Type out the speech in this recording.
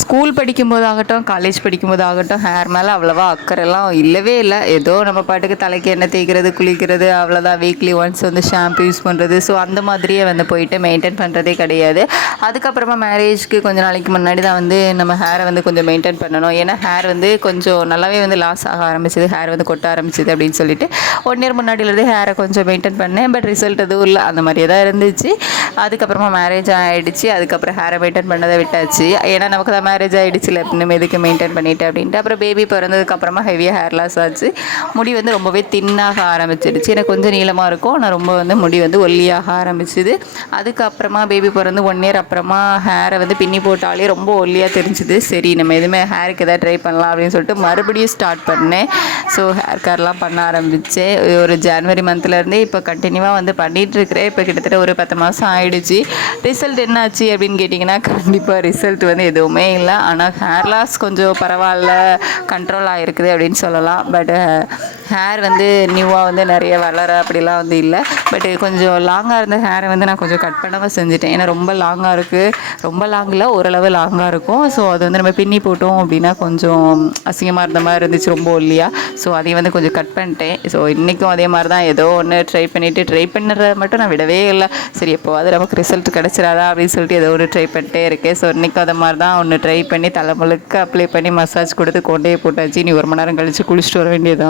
School படிக்கும்போது ஆகட்டும் college படிக்கும்போது ஆகட்டும் ஹேர் மேலே அவ்வளோவா அக்கறைலாம் இல்லவே இல்லை. ஏதோ நம்ம பாட்டுக்கு தலைக்கு எண்ணெய் தேய்க்கிறது குளிக்கிறது அவ்வளோதான் வீக்லி ஒன்ஸ் வந்து ஷாம்பு யூஸ் பண்ணுறது ஸோ அந்த மாதிரியே வந்து போயிட்டு மெயின்டைன் பண்ணுறதே கிடையாது. அதுக்கப்புறமா மேரேஜ்க்கு கொஞ்சம் நாளைக்கு முன்னாடி தான் வந்து நம்ம ஹேரை வந்து கொஞ்சம் மெயின்டைன் பண்ணணும். ஏன்னா ஹேர் வந்து கொஞ்சம் நல்லாவே வந்து லாஸ் ஆக ஆரம்பிச்சது. ஹேர் வந்து கொட்ட ஆரம்பிச்சது அப்படின்னு சொல்லிட்டு ஒன் இயர் முன்னாடியிலேருந்து ஹேரை கொஞ்சம் மெயின்டைன் பண்ணேன். பட் ரிசல்ட் எதுவும் இல்லை. அந்த மாதிரியே தான் இருந்துச்சு. அதுக்கப்புறமா மேரேஜ் ஆகிடுச்சு அதுக்கப்புறம் ஹேரை மெயின்டைன் பண்ணதை விட்டாச்சு. ஏன்னா நமக்கு தான் மேரேஜ் ஆகிடுச்சுல இன்னும் எதுக்கு மெயின்டைன் பண்ணிட்டு அப்படின்ட்டு. அப்புறம் பேபி பிறந்ததுக்கப்புறமா ஹெவியாக ஹேர் லாஸ் ஆச்சு. முடி வந்து ரொம்பவே தின்னாக ஆரம்பிச்சிருச்சு எனக்கு கொஞ்சம் நீளமாக இருக்கும். ஆனால் ரொம்ப வந்து முடி வந்து ஒல்லியாக ஆரம்பிச்சுது. அதுக்கப்புறமா பேபி பிறந்து ஒன் இயர் அப்புறமா ஹேரை வந்து பின்னி போட்டாலே ரொம்ப ஒல்லியாக தெரிஞ்சுது. சரி நம்ம எதுவுமே ஹேருக்கு எதாவது ட்ரை பண்ணலாம் அப்படின்னு சொல்லிட்டு மறுபடியும் ஸ்டார்ட் பண்ணேன். ஸோ ஹேர் கேர்லாம் பண்ண ஆரம்பித்தேன் ஒரு ஜனவரி மந்த்லேருந்தே இப்போ கண்டினியூவாக வந்து பண்ணிகிட்ருக்கிறேன் இப்போ கிட்டத்தட்ட ஒரு பத்து மாதம் ஆயிடுச்சு. ரிசல்ட் என்னாச்சு அப்படின்னு கேட்டிங்கன்னா கண்டிப்பாக ரிசல்ட் வந்து எதுவுமே இல்லை. ஆனால் ஹேர் லாஸ் கொஞ்சம் பரவாயில்ல. கண்ட்ரோல் ஆகிருக்குது அப்படின்னு சொல்லலாம். பட் ஹேர் வந்து நியூவாக வந்து நிறைய வளர அப்படிலாம் வந்து இல்லை. பட் கொஞ்சம் லாங்காக இருந்த ஹேரை வந்து நான் கொஞ்சம் கட் பண்ணாமல் செஞ்சுட்டேன். ஏன்னா ரொம்ப லாங்காக இருக்குது ரொம்ப லாங்கில் ஓரளவு லாங்காக இருக்கும். ஸோ அது வந்து நம்ம பின்னி போட்டோம் அப்படின்னா கொஞ்சம் அசிங்கமாக இருந்த மாதிரி இருந்துச்சு ரொம்ப ஒல்லியாக ஸோ அதையும் வந்து கொஞ்சம் கட் பண்ணிட்டேன். ஸோ இன்றைக்கும் அதே மாதிரி தான். ஏதோ ஒன்று ட்ரை பண்ணிவிட்டு ட்ரை பண்ணுறத மட்டும் நான் விடவே இல்லை. சரி எப்போவாது நமக்கு ரிசல்ட் கிடச்சிடாதா அப்படின்னு சொல்லிட்டு ஏதோ ஒன்று ட்ரை பண்ணிட்டே இருக்கேன். ஸோ இன்றைக்கும் அதை மாதிரி தான். ஒன்று ட்ரை பண்ணி தலை முழுக்க அப்ளை பண்ணி மசாஜ் கொடுத்து கொண்டே போட்டாச்சு. நீ ஒரு மணி நேரம் கழித்து குளிச்சுட்டு வர வேண்டியதான்